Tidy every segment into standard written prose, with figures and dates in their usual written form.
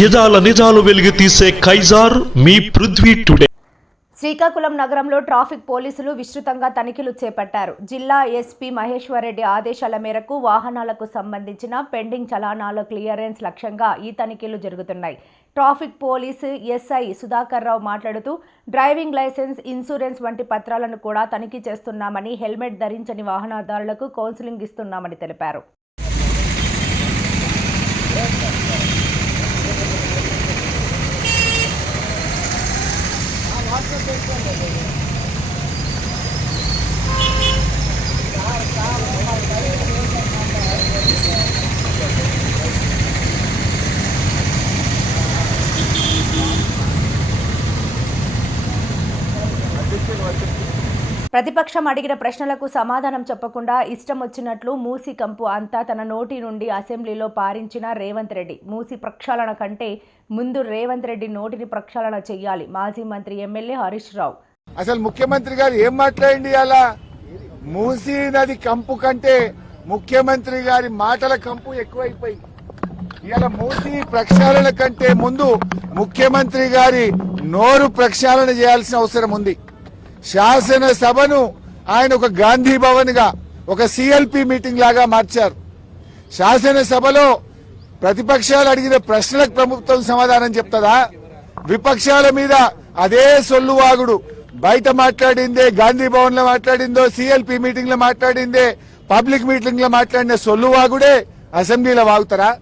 యదాల నిజాలు వెలుగు తీసే కైజార్ మీ పృథ్వీ టుడే. శ్రీకాకుళం నగరంలో ట్రాఫిక్ పోలీసులు విస్తృతంగా తనిఖీలు చేపట్టారు. జిల్లా ఎస్పీ మహేశ్వరరెడ్డి ఆదేశాల మేరకు వాహనాలకు సంబంధించిన పెండింగ్ చలానాల క్లియరెన్స్ లక్ష్యంగా ఈ తనిఖీలు జరుగుతున్నాయి. ట్రాఫిక్ పోలీసు ఎస్ఐ సుధాకర్ రావు మాట్లాడుతూ డ్రైవింగ్ లైసెన్స్, ఇన్సూరెన్స్ వంటి పత్రాలను కూడా తనిఖీ చేస్తున్నామని, హెల్మెట్ ధరించని వాహనదారులకు కౌన్సిలింగ్ ఇస్తున్నామని తెలిపారు. ప్రతిపక్షం అడిగిన ప్రశ్నలకు సమాధానం చెప్పకుండా ఇష్టం వచ్చినట్లు మూసి కంపు అంతా తన నోటి నుండి అసెంబ్లీలో పారించిన రేవంత్ రెడ్డి. మూసి ప్రక్షాళన కంటే ముందు రేవంత్ రెడ్డి నోటిని ప్రక్షాళన చేయాలి. మాజీ మంత్రి ఎమ్మెల్యే హరీష్ రావు అసలు ముఖ్యమంత్రి గారు ఏం మాట్లాడండి అలా మూసి నది కంపు కంటే ముఖ్యమంత్రి గారి మాటల కంపు ఎక్కువైపోయింది. ఇలా మూసి ప్రక్షాళన కంటే ముందు ముఖ్యమంత్రి గారి నోరు ప్రక్షాళన చేయాల్సిన అవసరం ఉంది. శాసనసభను ఆయన ఒక గాంధీ భవన్ గా, ఒక సిఎల్పి మీటింగ్ లాగా మార్చారు. శాసనసభలో ప్రతిపక్షాలు అడిగిన ప్రశ్నలకు ప్రభుత్వం సమాధానం చెప్తుందా? విపక్షాల మీద అదే సొల్లువాగుడు. బయట మాట్లాడిందే, గాంధీ భవన్ లో మాట్లాడిందో, సిఎల్పి మీటింగ్ లో మాట్లాడిందే, పబ్లిక్ మీటింగ్ లో మాట్లాడిన సొల్లువాగుడే అసెంబ్లీలో వాగుతారా?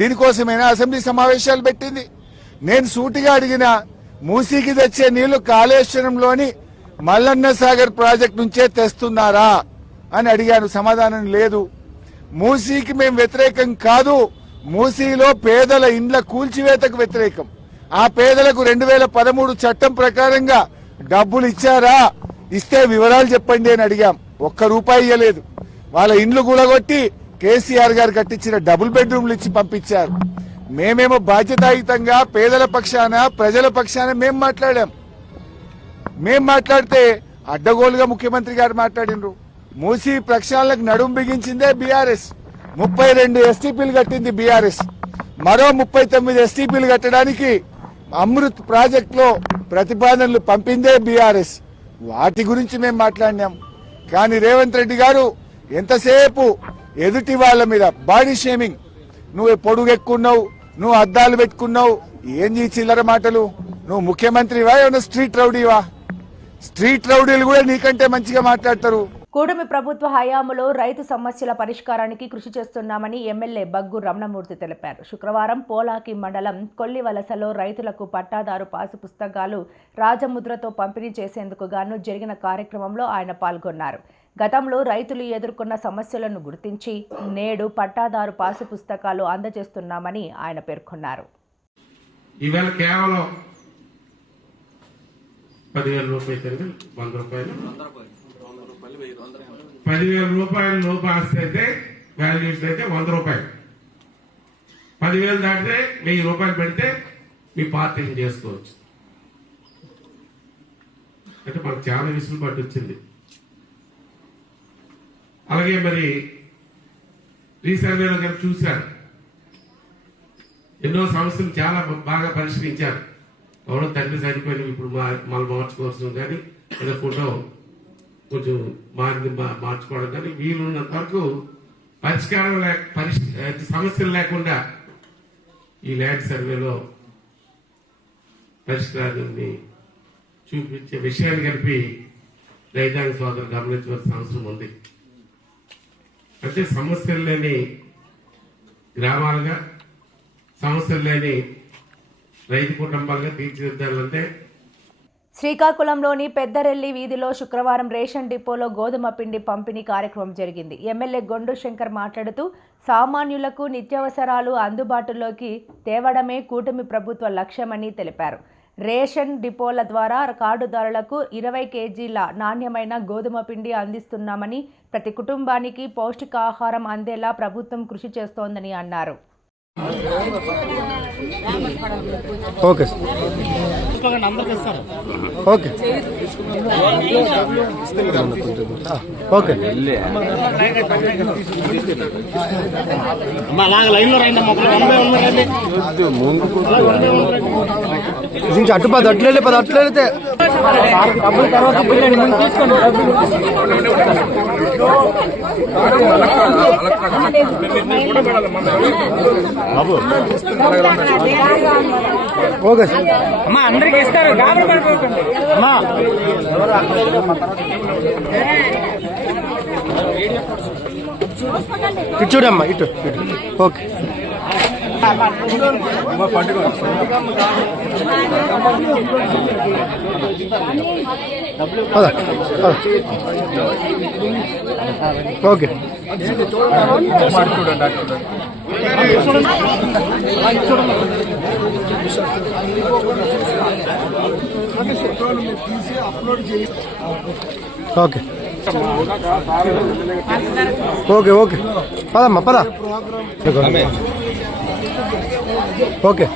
దీనికోసమైనా అసెంబ్లీ సమావేశాలు పెట్టింది. నేను సూటిగా అడిగిన మూసీకి తెచ్చే నీళ్లు కాళేశ్వరంలోని మల్లన్న సాగర్ ప్రాజెక్టు నుంచే తెస్తున్నారా అని అడిగాను. సమాధానం లేదు. మూసీకి మేము వ్యతిరేకం కాదు, మూసీలో పేదల ఇండ్ల కూల్చివేతకు వ్యతిరేకం. ఆ పేదలకు 2013 చట్టం ప్రకారంగా డబ్బులు ఇచ్చారా? ఇస్తే వివరాలు చెప్పండి అని అడిగాం. ₹1 ఇయ్యలేదు. వాళ్ళ ఇండ్లు కూలగొట్టి కేసీఆర్ గారు కట్టించిన డబుల్ బెడ్రూమ్లు ఇచ్చి పంపించారు. మేమేమో బాధ్యతాయుతంగా పేదల పక్షాన, ప్రజల పక్షాన మేం మాట్లాడాం. మేం మాట్లాడితే అడ్డగోలుగా ముఖ్యమంత్రి గారు మాట్లాడినరు. మూసీ ప్రక్షాళనకు నడుం బిగించిందే బీఆర్ఎస్. 32 ఎస్టీపీలు కట్టింది బీఆర్ఎస్. మరో 39 ఎస్టీపీలు కట్టడానికి అమృత్ ప్రాజెక్టులో ప్రతిపాదనలు పంపిందే బీఆర్ఎస్. వాటి గురించి మేము మాట్లాడినాం. కానీ రేవంత్ రెడ్డి గారు ఎంతసేపు ఎదుటి వాళ్ళ మీద బాడీ షేమింగ్. నువ్వు పొడుగెక్కున్నావు, నువ్వు అద్దాలు పెట్టుకున్నావు, ఏం చిల్లర మాటలు. నువ్వు ముఖ్యమంత్రివా, ఏమన్నా స్ట్రీట్ రౌడీవా? స్ట్రీట్ రౌడీలు కూడా నీకంటే మంచిగా మాట్లాడతారు. కూటమి ప్రభుత్వ హయాంలో రైతు సమస్యల పరిష్కారానికి కృషి చేస్తున్నామని ఎమ్మెల్యే బగ్గు రమణమూర్తి తెలిపారు. శుక్రవారం పోలాకి మండలం కొల్లివలసలో రైతులకు పట్టాదారు పాసు పుస్తకాలు రాజముద్రతో పంపిణీ చేసేందుకు గాను జరిగిన కార్యక్రమంలో ఆయన పాల్గొన్నారు. గతంలో రైతులు ఎదుర్కొన్న సమస్యలను గుర్తించి నేడు పట్టాదారు పాసు పుస్తకాలు అందజేస్తున్నామని ఆయన పేర్కొన్నారు. ఈవేళ కేవలం 10,000 రూపాయలు, 100 రూపాయలు, 10,000 రూపాయలు లోపు ఆస్తి అయితే, వాల్యూస్ అయితే 100 రూపాయలు. 10,000 దాటితే 1,000 రూపాయలు పెడితే మీ పార్టీని చేసుకోవచ్చు. అంటే మనకు చాలా విసులుబాటు వచ్చింది. అలాగే మరి రీసర్వేలో గారు చూశారు, ఎన్నో సమస్యలు చాలా బాగా పరిష్కరించారు. ఎవరో తండ్రి చనిపోయిన ఇప్పుడు మళ్ళీ మార్చుకోవాల్సింది కానీ, ఏదో ఫోటో కొంచెం మార్చుకోవడం కానీ వీలున్నంత వరకు పరిష్కారం సమస్యలు లేకుండా ఈ ల్యాండ్ సర్వేలో పరిష్కారాన్ని చూపించే విషయాన్ని కలిపి రైతాంగ సోదరులు గమనించవలసిన అవసరం ఉంది. అంటే సమస్యలు లేని గ్రామాలుగా, సమస్యలు లేని రైతు కుటుంబాలుగా తీర్చిదిద్దాలంటే శ్రీకాకుళంలోని పెద్దరెల్లి వీధిలో శుక్రవారం రేషన్ డిపోలో గోధుమ పిండి పంపిణీ కార్యక్రమం జరిగింది. ఎమ్మెల్యే గొండు శంకర్ మాట్లాడుతూ సామాన్యులకు నిత్యావసరాలు అందుబాటులోకి తేవడమే కూటమి ప్రభుత్వ లక్ష్యమని తెలిపారు. రేషన్ డిపోల ద్వారా కార్డుదారులకు 20 కేజీల నాణ్యమైన గోధుమ పిండి అందిస్తున్నామని, ప్రతి కుటుంబానికి పౌష్టికాహారం అందేలా ప్రభుత్వం కృషి చేస్తోందని అన్నారు. ఓకే ఓకే ఓకే నుంచి అటు పది అట్లే అట్లయితే ఓకే అమ్మా అందరికి ఇస్తారు గాబరి పడిపోతుంది అమ్మా ఇటు చూడమ్మా ఇటు okay okay okay okay okay పదమ్మా పద ఓకే.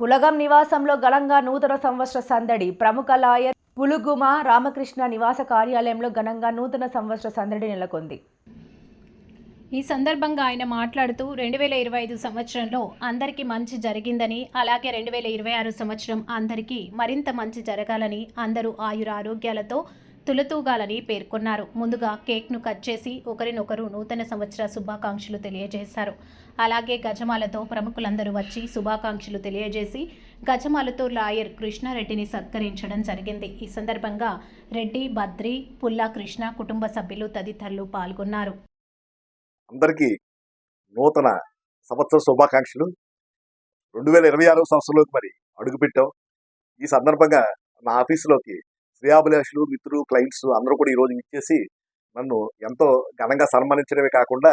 పులగం నివాసంలో ఘనంగా నూతన సంవత్సర సందడి. ప్రముఖ లాయర్ పులుగుమ రామకృష్ణ నివాస కార్యాలయంలో ఘనంగా నూతన సంవత్సర సందడి నెలకొంది. ఈ సందర్భంగా ఆయన మాట్లాడుతూ 2025 సంవత్సరంలో అందరికీ మంచి జరిగిందని, అలాగే 2026 సంవత్సరం అందరికీ మరింత మంచి జరగాలని, అందరూ ఆయురారోగ్యాలతో తులతూగాలని పేర్కొన్నారు. ముందుగా కేక్ను కట్ చేసి ఒకరినొకరు నూతన సంవత్సర శుభాకాంక్షలు తెలియజేశారు. అలాగే గజమాలతో ప్రముఖులందరూ వచ్చి శుభాకాంక్షలు తెలియజేసి గజమాలతో లాయర్ కృష్ణారెడ్డిని సత్కరించడం జరిగింది. ఈ సందర్భంగా రెడ్డి, బద్రి, పుల్లా కృష్ణ కుటుంబ సభ్యులు తదితరులు పాల్గొన్నారు. అందరికీ నూతన సంవత్సర శుభాకాంక్షలు. 2026 సంవత్సరంలోకి మరి అడుగుపెట్టాం. ఈ సందర్భంగా నా ఆఫీసులోకి శ్రేయాభిలాషులు, మిత్రులు, క్లయింట్స్ అందరూ కూడా ఈరోజు ఇచ్చేసి నన్ను ఎంతో ఘనంగా సన్మానించడమే కాకుండా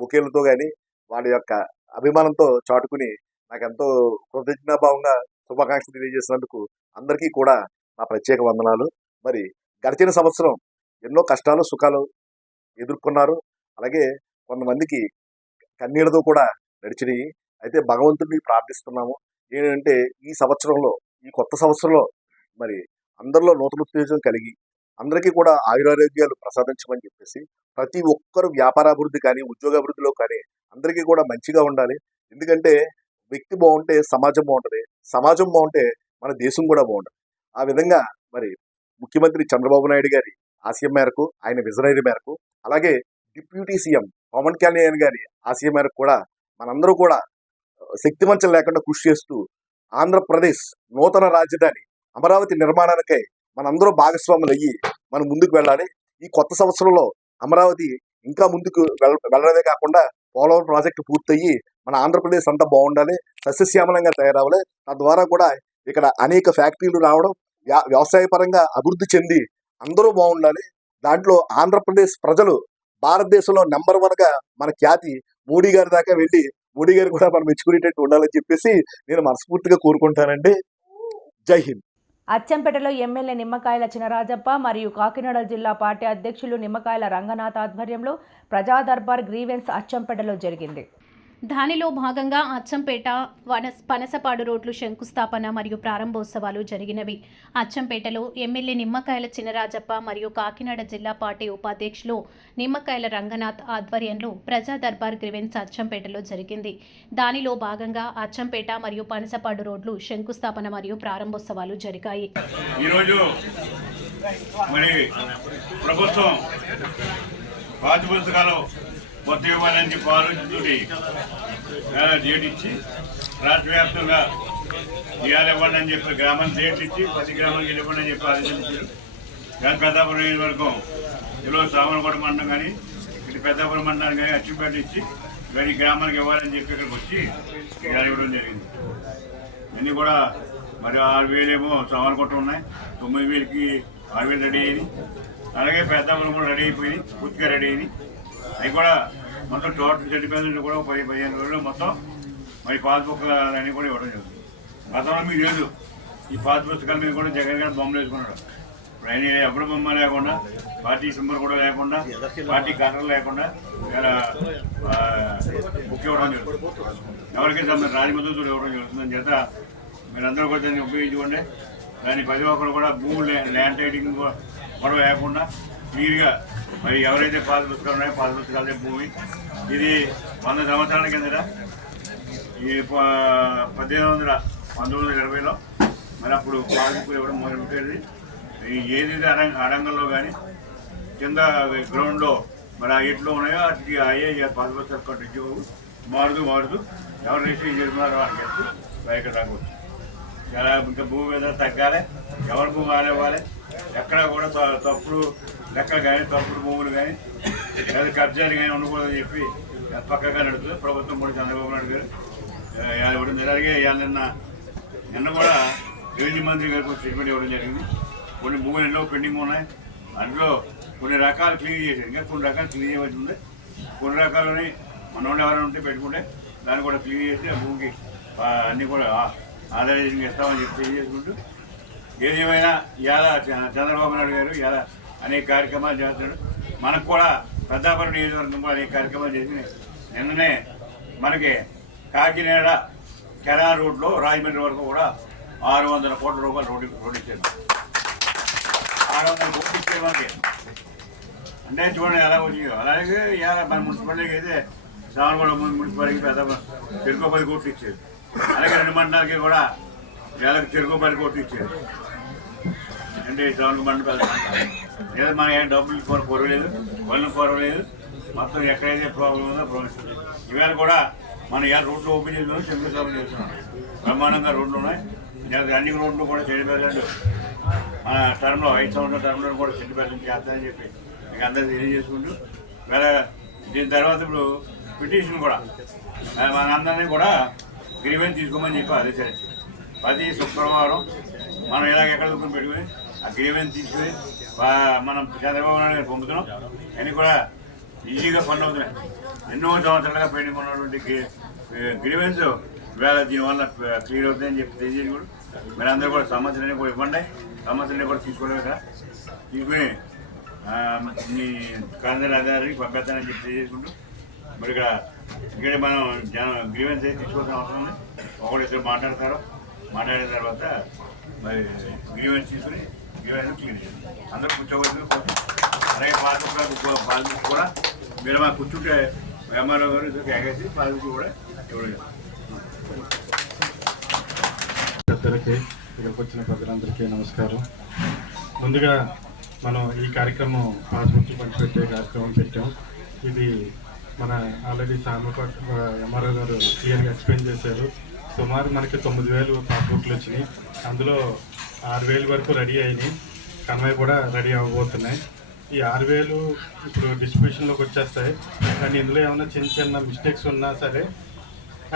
బుకేలతో కానీ వాళ్ళ యొక్క అభిమానంతో చాటుకుని నాకు ఎంతో కృతజ్ఞతాభావంగా శుభాకాంక్షలు తెలియజేసినందుకు అందరికీ కూడా నా ప్రత్యేక వందనాలు. మరి గడిచిన సంవత్సరం ఎన్నో కష్టాలు, సుఖాలు ఎదుర్కొన్నారు. అలాగే కొంతమందికి కన్నీళ్లతో కూడా నడిచినాయి. అయితే భగవంతుడిని ప్రార్థిస్తున్నాము ఏంటంటే ఈ సంవత్సరంలో, ఈ కొత్త సంవత్సరంలో మరి అందరిలో నూతన ఉత్తేజం కలిగి అందరికీ కూడా ఆయురారోగ్యాలు ప్రసాదించమని చెప్పేసి ప్రతి ఒక్కరు వ్యాపారాభివృద్ధి కానీ ఉద్యోగాభివృద్ధిలో కానీ అందరికీ కూడా మంచిగా ఉండాలి. ఎందుకంటే వ్యక్తి బాగుంటే సమాజం బాగుంటుంది, సమాజం బాగుంటే మన దేశం కూడా బాగుంటుంది. ఆ విధంగా మరి ముఖ్యమంత్రి చంద్రబాబు నాయుడు గారి ఆశయం మేరకు, ఆయన విజనరీ మేరకు, అలాగే డిప్యూటీ సీఎం పవన్ కళ్యాణ్ గారి ఆశయం మేరకు కూడా మనందరూ కూడా శక్తివంచం లేకుండా కృషి చేస్తూ ఆంధ్రప్రదేశ్ నూతన రాజధాని అమరావతి నిర్మాణానికై మనందరూ భాగస్వాములు అయ్యి మనం ముందుకు వెళ్ళాలి. ఈ కొత్త సంవత్సరంలో అమరావతి ఇంకా ముందుకు వెళ్ళడమే కాకుండా పోలవరం ప్రాజెక్టు పూర్తయ్యి మన ఆంధ్రప్రదేశ్ అంతా బాగుండాలి, సస్యశ్యామలంగా తయారవ్వాలి. తద్వారా కూడా ఇక్కడ అనేక ఫ్యాక్టరీలు రావడం, వ్యవసాయ పరంగా అభివృద్ధి చెంది అందరూ బాగుండాలి. దాంట్లో ఆంధ్రప్రదేశ్ ప్రజలు భారతదేశంలో నెంబర్ 1గా మన ఖ్యాతి మోడీ గారి దాకా వెళ్ళి మోడీ గారు కూడా మనం మెచ్చుకునేటట్టు ఉండాలని చెప్పేసి నేను మనస్ఫూర్తిగా కోరుకుంటానండి. జై హింద్. అచ్చంపేటలో ఎమ్మెల్యే నిమ్మకాయల చినరాజప్ప మరియు కాకినాడ జిల్లా పార్టీ అధ్యక్షులు నిమ్మకాయల రంగనాథ్ ఆధ్వర్యంలో ప్రజా దర్బార్ గ్రీవెన్స్ అచ్చంపేటలో జరిగింది. దానిలో భాగంగా అచ్చంపేట పనసపాడు రోడ్లు శంకుస్థాపన మరియు ప్రారంభోత్సవాలు జరిగినవి. అచ్చంపేటలో ఎమ్మెల్యే నిమ్మకాయల చినరాజప్ప మరియు కాకినాడ జిల్లా పార్టీ ఉపాధ్యక్షులు నిమ్మకాయల రంగనాథ్ ఆధ్వర్యంలో ప్రజా దర్బార్ గ్రీవెన్స్ అచ్చంపేటలో జరిగింది. దానిలో భాగంగా అచ్చంపేట మరియు పనసపాడు రోడ్లు శంకుస్థాపన మరియు ప్రారంభోత్సవాలు జరిగాయి. ఈరోజు మరి ప్రభుత్వం పాఠ్య పుస్తకాలు కొత్త ఇవ్వాలని చెప్పి ఆలోచనతోటి డేట్ ఇచ్చి రాష్ట్ర వ్యాప్తంగా ఇవ్వాలి ఇవ్వండి అని చెప్పి గ్రామానికి డేట్లు ఇచ్చి ప్రతి గ్రామానికి ఇవ్వండి అని చెప్పి ఆదేశించారు. కానీ పెద్దాపురం నియోజకవర్గం ఈరోజు సామలకోట మండలం కానీ ఇటు పెద్దాపురం మండలానికి కానీ అచ్చిపేట ఇచ్చి కానీ గ్రామానికి ఇవ్వాలని చెప్పి ఇక్కడికి వచ్చి ఇవ్వడం జరిగింది. ఇవన్నీ కూడా మరి 6,000 ఏమో సామలకోట ఉన్నాయి, 9,000కి 6,000 రెడీ అయినాయి. అలాగే పెద్దాపురం కూడా రెడీ అయిపోయినాయి, పూర్తిగా రెడీ అయినాయి. అవి కూడా మొత్తం టోటల్ సర్టిఫికేట్లు కూడా 10-15 రోజులు మొత్తం మరి పాస్ పుస్తకాలు అన్నీ కూడా ఇవ్వడం జరుగుతుంది. గతంలో మీకు లేదు, ఈ పాస్ పుస్తకాల మీద కూడా జగన్ గారు బొమ్మలు వేసుకున్నాడు. ఇప్పుడు ఆయన ఎవరి బొమ్మ లేకుండా, పార్టీ సింబల్ కూడా లేకుండా, పార్టీ కలర్ లేకుండా ఇలా బుక్ ఇవ్వడం జరుగుతుంది. ఎవరికి రాజమండ్రి ఇవ్వడం జరుగుతుందని చేత మీరందరూ కూడా దాన్ని ఉపయోగించుకోండి. దాని ప్రతి ఒక్కరు కూడా భూములు ల్యాండ్ టైటింగ్ గొడవ లేకుండా క్లియర్గా మరి ఎవరైతే పాత పుస్తకాలు ఉన్నాయో పాత పుస్తకాలే భూమి. ఇది 100 సంవత్సరాల కిందట ఈ 1920లో మరి అప్పుడు పాలకు ఇవ్వడం మొదలుపెట్టేది. ఏదైతే అడంగంలో కానీ కింద గ్రౌండ్లో మరి ఆ ఇంట్లో ఉన్నాయో అటు అయ్యే పాత పుస్తకాలు కట్టించు మారుతూ ఎవరు రిజిస్టర్ చేసుకున్నారో వాళ్ళకి బయట రాకపోవచ్చు. చాలా ఇంకా భూమి మీద తగ్గాలి, ఎవరి భూమి ఆలేవాలి, ఎక్కడ కూడా తప్పుడు లెక్కలు కానీ తప్పుడు భూములు కానీ లేదా కబ్జాలు కానీ ఉండకూడదని చెప్పి పక్కగా నడుస్తుంది ప్రభుత్వం. కూడా చంద్రబాబు నాయుడు గారు ఇవ్వడం జరిగే నిన్న కూడా రెవెన్యూ మంత్రి గారికి స్టేట్మెంట్ ఇవ్వడం జరిగింది. కొన్ని భూములు ఎన్నో పెండింగ్ ఉన్నాయి, అందులో కొన్ని రకాలు క్లియర్ చేశారు. ఇంకా కొన్ని రకాలు క్లియర్ చేయవలసి ఉంది. కొన్ని రకాలని మనోళ్ళు ఎవరైనా ఉంటే పెట్టుకుంటే దాన్ని కూడా క్లియర్ చేసి ఆ భూమికి అన్నీ కూడా ఆదాయం ఇస్తామని చెప్పి తెలియజేసుకుంటూ ఏదేమైనా ఇవాళ చంద్రబాబు నాయుడు గారు ఇవాళ అనేక కార్యక్రమాలు చేస్తున్నాడు. మనకు కూడా పెద్దాపురం నియోజకవర్గం కూడా అనేక కార్యక్రమాలు చేసి నిన్ననే మనకి కాకినాడ కెనాల్ రోడ్లో రాజమండ్రి వరకు కూడా 600 కోట్ల రూపాయలు రోడ్డు ఇచ్చారు. 600 కోట్లు ఇచ్చారు మనకి. అంటే చూడండి ఎలా వచ్చిందో. అలాగే ఇవాళ మన మున్సిపాలిటీకి అయితే సామర్లగూడ మున్సిపాలిటీకి పెద్ద చెరుకు 10 కోట్లు ఇచ్చారు. అలాగే 2 మండలాలకి కూడా వేళకి చెరుకు 10 కోట్లు ఇచ్చారు. అంటే సామర్లగూడ మండలం పెద్ద లేదా మన ఏం డబ్బులు కొరవలేదు, పనులు కొరవలేదు. మొత్తం ఎక్కడైతే ప్రాబ్లం ఉందో ప్రాబ్లం. ఈవేళ కూడా మనం ఇవాళ రోడ్లు ఓపెన్ చేస్తున్నాం, శంకుస్థాపన చేస్తున్నాం. బ్రహ్మాండంగా రోడ్లు ఉన్నాయి. అన్ని రోడ్లు కూడా 10% మన టర్మ్లో 5 సంవత్సరాల టర్మ్లో కూడా 10% చేస్తానని చెప్పి మీకు అందరికీ తెలియజేసుకుంటూ వేళ దీని తర్వాత ఇప్పుడు పిటిషన్ కూడా మనందరినీ కూడా గ్రీవెన్స్ తీసుకోమని చెప్పి ఆదేశాలు. ప్రతి శుక్రవారం మనం ఇలాగ ఎక్కడ దుఃఖం పెట్టుకుని ఆ గ్రీవెన్స్ తీసుకుని మనం చంద్రబాబు నాయుడు గారు పంపుతున్నాం. అన్నీ కూడా ఈజీగా పనులు అవుతున్నాయి. ఎన్నో సంవత్సరాలుగా పెండింగ్ ఉన్నటువంటి గ్రీవెన్స్ వేళ దీనివల్ల క్లియర్ అవుతుందని చెప్పి తెలియజేసి కూడా మీరందరూ కూడా సమస్యలన్నీ కూడా ఇవ్వండి. సమస్యలన్నీ కూడా తీసుకోలేదు కదా, తీసుకుని మీ కలెక్టర్ అధికారికి పంపిస్తానని చెప్పి తెలియజేసుకుంటూ మరి ఇక్కడ మనం గ్రీవెన్స్ అయితే తీసుకోవాల్సిన అవసరం ఉంది. ఒకటి ఇద్దరు మాట్లాడతారు, మాట్లాడిన తర్వాత మరి గ్రీవెన్స్ తీసుకుని గ్రీవెన్స్ క్లియర్ చేయాలి. అందరూ కూర్చోవద్దు. అలాగే పాస్బుక్ కూడా మీరు మా కూర్చుంటే ఎంఆర్ఓ గారు ఇద్దరికి ఎగేసి పాస్బుక్ కూడా ఇవ్వడం. పెద్దలకి, ఇక్కడికి వచ్చిన పెద్దలందరికీ నమస్కారం. ముందుగా మనం ఈ కార్యక్రమం పాస్బుక్ పంచిపెట్టే కార్యక్రమం పెట్టాం. ఇది మన ఆల్రెడీ సామర్లకోట ఎంఆర్ఓ గారు క్లియర్గా ఎక్స్ప్లెయిన్ చేశారు. సుమారు మనకి 9,000 పాస్బుక్లు వచ్చినాయి. అందులో 6,000 వరకు రెడీ అయినాయి. కన్వై కూడా రెడీ అవ్వబోతున్నాయి. ఈ 6,000 ఇప్పుడు డిస్ట్రిబ్యూషన్లోకి వచ్చేస్తాయి. కానీ ఇందులో ఏమైనా చిన్న మిస్టేక్స్ ఉన్నా సరే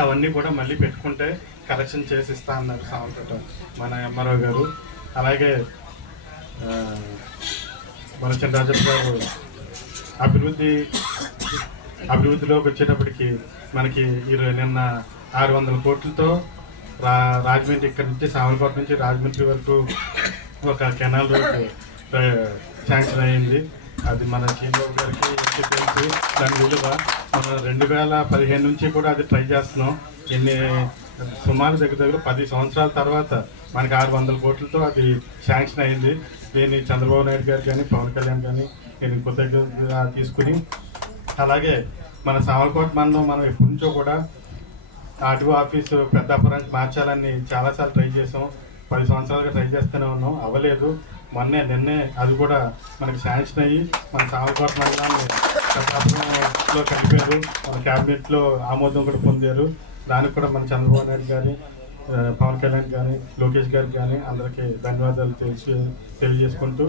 అవన్నీ కూడా మళ్ళీ పెట్టుకుంటే కరెక్షన్ చేసి ఇస్తా అన్నారు సామర్లకోట మన ఎంఆర్ఓ గారు. అలాగే మన చంద్రరాజు గారు అభివృద్ధిలోకి వచ్చేటప్పటికి మనకి నిన్న 600 కోట్లతో రాజమండ్రి ఇక్కడ నుంచి సామర్లకోట నుంచి రాజమండ్రి వరకు ఒక కెనాల్ రోడ్ శాంక్షన్ అయ్యింది. అది మన చంద్రబాబు గారికి తెలిసి దాని విలువ మనం 2015 నుంచి కూడా అది ట్రై చేస్తున్నాం. సుమారు దగ్గర 10 సంవత్సరాల తర్వాత మనకి 600 కోట్లతో అది శాంక్షన్ అయింది. దీన్ని చంద్రబాబు నాయుడు గారు కానీ పవన్ కళ్యాణ్ కానీ నేను కృతజ్ఞతగా తీసుకుని, అలాగే మన సామర్లకోట మనం ఎప్పటి నుంచో కూడా ఆర్టీఓ ఆఫీసు పెద్దాపురానికి మార్చాలని చాలాసార్లు ట్రై చేసాం. 10 సంవత్సరాలుగా ట్రై చేస్తూనే ఉన్నాం, అవ్వలేదు. నిన్నే అది కూడా మనకి శాంక్షన్ అయ్యి మన సామర్లకోట మండలాన్ని పెద్దాపురంలో కలిపారు. మన క్యాబినెట్లో ఆమోదం కూడా పొందారు. దానికి కూడా మన చంద్రబాబు నాయుడు గారి, పవన్ కళ్యాణ్ కానీ, లోకేష్ గారికి కానీ అందరికీ ధన్యవాదాలు తెలియజేసుకుంటూ,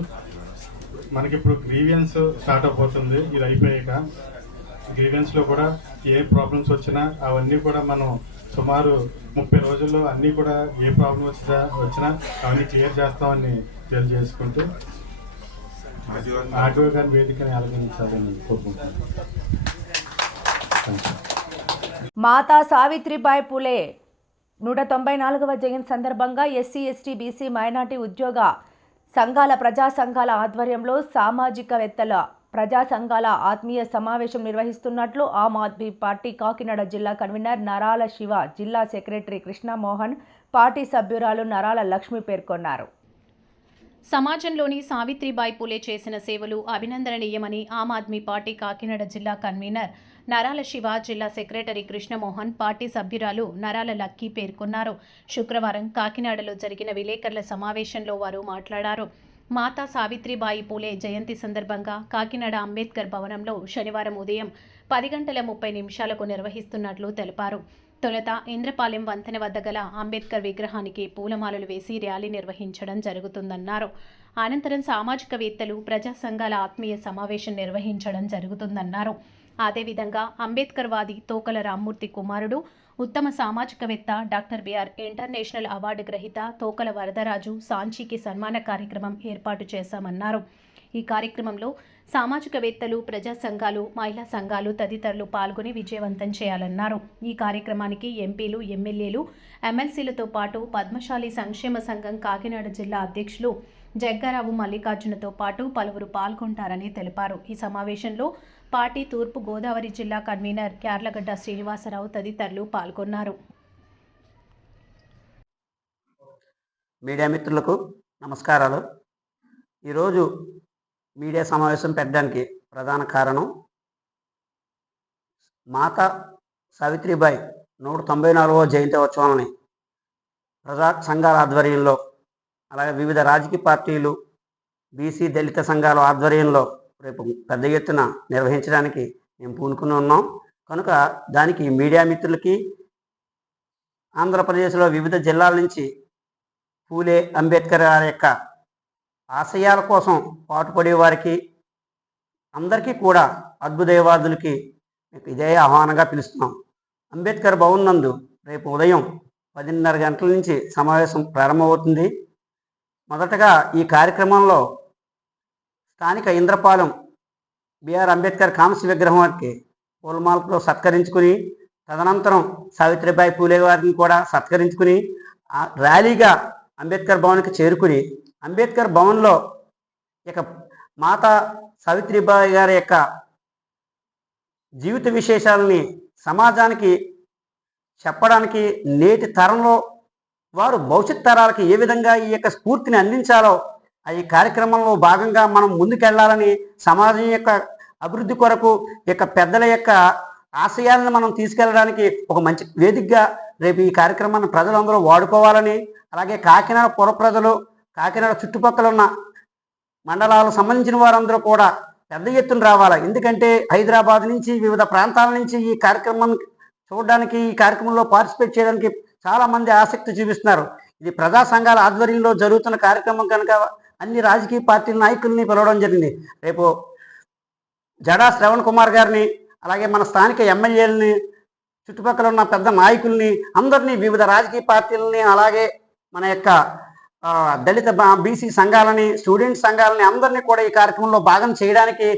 మనకి ఇప్పుడు గ్రీవియన్స్ స్టార్ట్ అయిపోతుంది. ఇది అయిపోయాక గ్రీవెన్స్లో కూడా ఏ ప్రాబ్లమ్స్ వచ్చినా అవన్నీ కూడా మనం సుమారు 30 రోజుల్లో అన్నీ కూడా ఏ ప్రాబ్లం వచ్చినా అవన్నీ క్లియర్ చేస్తామని తెలియజేసుకుంటూ ఆర్టీఓ గారి వేదికని ఆలోచించాలని కోరుకుంటున్నాను. మాతా సావిత్రిబాయి పూలే 194వ జయంతి సందర్భంగా ఎస్సీ, ఎస్టీ, బీసీ, మైనార్టీ ఉద్యోగ సంఘాల ప్రజా సంఘాల ఆధ్వర్యంలో సామాజికవేత్తల ప్రజా సంఘాల ఆత్మీయ సమావేశం నిర్వహిస్తున్నట్లు ఆమ్ ఆద్మీ పార్టీ కాకినాడ జిల్లా కన్వీనర్ నరాల శివ, జిల్లా సెక్రటరీ కృష్ణమోహన్, పార్టీ సభ్యురాలు నరాల లక్ష్మి పేర్కొన్నారు. సమాజంలోని సావిత్రిబాయి పూలే చేసిన సేవలు అభినందనీయమని ఆమ్ ఆద్మీ పార్టీ కాకినాడ జిల్లా కన్వీనర్ నరాల శివ, జిల్లా సెక్రటరీ కృష్ణమోహన్, పార్టీ సభ్యురాలు నరాల లక్కీ పేర్కొన్నారు. శుక్రవారం కాకినాడలో జరిగిన విలేకరుల సమావేశంలో వారు మాట్లాడారు. మాతా సావిత్రిబాయి పూలే జయంతి సందర్భంగా కాకినాడ అంబేద్కర్ భవనంలో శనివారం ఉదయం 10:30 నిర్వహిస్తున్నట్లు తెలిపారు. తొలుత ఇంద్రపాలెం వంతెన వద్ద గల అంబేద్కర్ విగ్రహానికి పూలమాలలు వేసి ర్యాలీ నిర్వహించడం జరుగుతుందన్నారు. అనంతరం సామాజికవేత్తలు, ప్రజా సంఘాల ఆత్మీయ సమావేశం నిర్వహించడం జరుగుతుందన్నారు. అదేవిధంగా అంబేద్కర్ వాది తోకల రామ్మూర్తి కుమారుడు, ఉత్తమ సామాజికవేత్త, డాక్టర్ బిఆర్ ఇంటర్నేషనల్ అవార్డు గ్రహీత తోకల వరదరాజు సాంచీకి సన్మాన కార్యక్రమం ఏర్పాటు చేశామన్నారు. ఈ కార్యక్రమంలో సామాజికవేత్తలు, ప్రజా సంఘాలు, మహిళా సంఘాలు తదితరులు పాల్గొని విజయవంతం చేయాలన్నారు. ఈ కార్యక్రమానికి ఎంపీలు, ఎమ్మెల్యేలు, ఎమ్మెల్సీలతో పాటు పద్మశాలి సంక్షేమ సంఘం కాకినాడ జిల్లా అధ్యక్షులు జగ్గారావు మల్లికార్జునతో పాటు పలువురు పాల్గొంటారని తెలిపారు. ఈ సమావేశంలో పార్టీ తూర్పు గోదావరి జిల్లా కన్వీనర్ క్యార్లగడ్డ శ్రీనివాసరావు తదితరులు పాల్గొన్నారు. మీడియా మిత్రులకు నమస్కారాలు. ఈరోజు మీడియా సమావేశం పెట్టడానికి ప్రధాన కారణం మాతా సావిత్రిబాయి 194వ జయంతి ఉత్సవాలని ప్రజా సంఘాల ఆధ్వర్యంలో, అలాగే వివిధ రాజకీయ పార్టీలు, బీసీ దళిత సంఘాల ఆధ్వర్యంలో రేపు పెద్ద ఎత్తున నిర్వహించడానికి మేము పూనుకుని ఉన్నాం. కనుక దానికి మీడియా మిత్రులకి, ఆంధ్రప్రదేశ్లో వివిధ జిల్లాల నుంచి పూలే అంబేద్కర్ గారి యొక్క ఆశయాల కోసం పాటుపడే వారికి అందరికీ కూడా అద్భుతవాదులకి ఇదే ఆహ్వానంగా పిలుస్తున్నాం. అంబేద్కర్ భవన్ నందు రేపు ఉదయం 10:30 గంటల నుంచి సమావేశం ప్రారంభమవుతుంది. మొదటగా ఈ కార్యక్రమంలో స్థానిక ఇంద్రపాలెం బిఆర్ అంబేద్కర్ కాంస్య విగ్రహానికి పూలమాలతో సత్కరించుకుని, తదనంతరం సావిత్రిబాయి పూలే వారిని కూడా సత్కరించుకుని ర్యాలీగా అంబేద్కర్ భవన్కి చేరుకుని, అంబేద్కర్ భవన్లో ఇక మాతా సావిత్రిబాయి గారి యొక్క జీవిత విశేషాలని సమాజానికి చెప్పడానికి, నేటి తరంలో వారు భవిష్యత్ తరాలకి ఏ విధంగా ఈ యొక్క స్ఫూర్తిని అందించాలో ఈ కార్యక్రమంలో భాగంగా మనం ముందుకెళ్లాలని, సమాజం యొక్క అభివృద్ధి కొరకు యొక్క పెద్దల యొక్క ఆశయాలను మనం తీసుకెళ్ళడానికి ఒక మంచి వేదికగా రేపు ఈ కార్యక్రమాన్ని ప్రజలందరూ వాడుకోవాలని, అలాగే కాకినాడ పుర ప్రజలు, కాకినాడ చుట్టుపక్కల ఉన్న మండలాలకు సంబంధించిన వారందరూ కూడా పెద్ద ఎత్తున రావాలి. ఎందుకంటే హైదరాబాద్ నుంచి, వివిధ ప్రాంతాల నుంచి ఈ కార్యక్రమాన్ని చూడడానికి, ఈ కార్యక్రమంలో పార్టిసిపేట్ చేయడానికి చాలామంది ఆసక్తి చూపిస్తున్నారు. ఇది ప్రజా సంఘాల ఆధ్వర్యంలో జరుగుతున్న కార్యక్రమం కనుక అన్ని రాజకీయ పార్టీల నాయకుల్ని పిలవడం జరిగింది. రేపు జడా శ్రవణ్ కుమార్ గారిని, అలాగే మన స్థానిక ఎమ్మెల్యేలని, చుట్టుపక్కల ఉన్న పెద్ద నాయకుల్ని అందరినీ, వివిధ రాజకీయ పార్టీలని, అలాగే మన యొక్క దళిత బీసీ సంఘాలని, స్టూడెంట్ సంఘాలని అందరినీ కూడా ఈ కార్యక్రమంలో భాగం చేయడానికి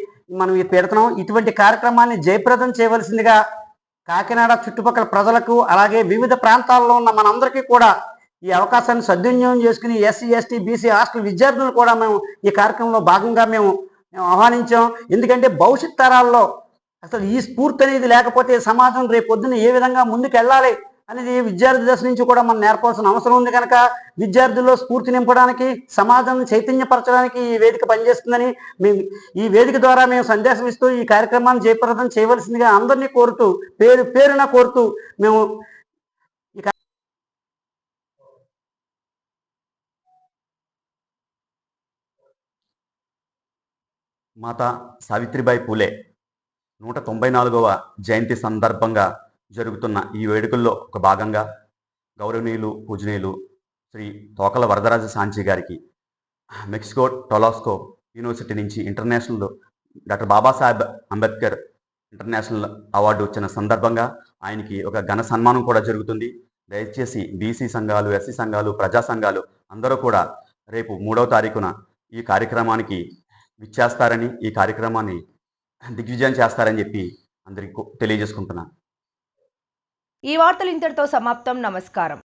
మనం పెడుతున్నాం. ఇటువంటి కార్యక్రమాన్ని జయప్రదం చేయవలసిందిగా కాకినాడ చుట్టుపక్కల ప్రజలకు, అలాగే వివిధ ప్రాంతాల్లో ఉన్న మనందరికీ కూడా ఈ అవకాశాన్ని సద్వినియోగం చేసుకుని ఎస్సీ, ఎస్టీ, బీసీ హాస్టల్ విద్యార్థులను కూడా మేము ఈ కార్యక్రమంలో భాగంగా మేము ఆహ్వానించాం. ఎందుకంటే భవిష్యత్ తరాల్లో అసలు ఈ స్ఫూర్తి అనేది లేకపోతే సమాజం రేపు పొద్దున్న ఏ విధంగా ముందుకు వెళ్ళాలి అనేది విద్యార్థి దశ నుంచి కూడా మనం నేర్పాల్సిన అవసరం ఉంది. కనుక విద్యార్థుల్లో స్ఫూర్తి నింపడానికి, సమాజాన్ని చైతన్యపరచడానికి ఈ వేదిక పనిచేస్తుందని మేము ఈ వేదిక ద్వారా మేము సందేశం ఇస్తూ ఈ కార్యక్రమాన్ని జయప్రదం చేయవలసిందిగా అందరినీ కోరుతూ, పేరు పేరున కోరుతూ మేము మాతా సావిత్రిబాయి పూలే 194వ జయంతి సందర్భంగా జరుగుతున్న ఈ వేడుకల్లో ఒక భాగంగా గౌరవనీయులు, పూజనీయులు శ్రీ తోకల వరదరాజ సాంచి గారికి మెక్సికో టొలాస్కో యూనివర్సిటీ నుంచి international doctor Babasaheb Ambedkar international award వచ్చిన సందర్భంగా ఆయనకి ఒక ఘన సన్మానం కూడా జరుగుతుంది. దయచేసి బీసీ సంఘాలు, ఎస్సీ సంఘాలు, ప్రజా సంఘాలు అందరూ కూడా రేపు 3వ తారీఖున ఈ కార్యక్రమానికి విచ్చేస్తారని, ఈ కార్యక్రమాన్ని దిగ్విజయం చేస్తారని చెప్పి అందరికీ తెలియజేసుకుంటున్నాను. ఈ వార్తలు ఇంతటితో సమాప్తం. నమస్కారం.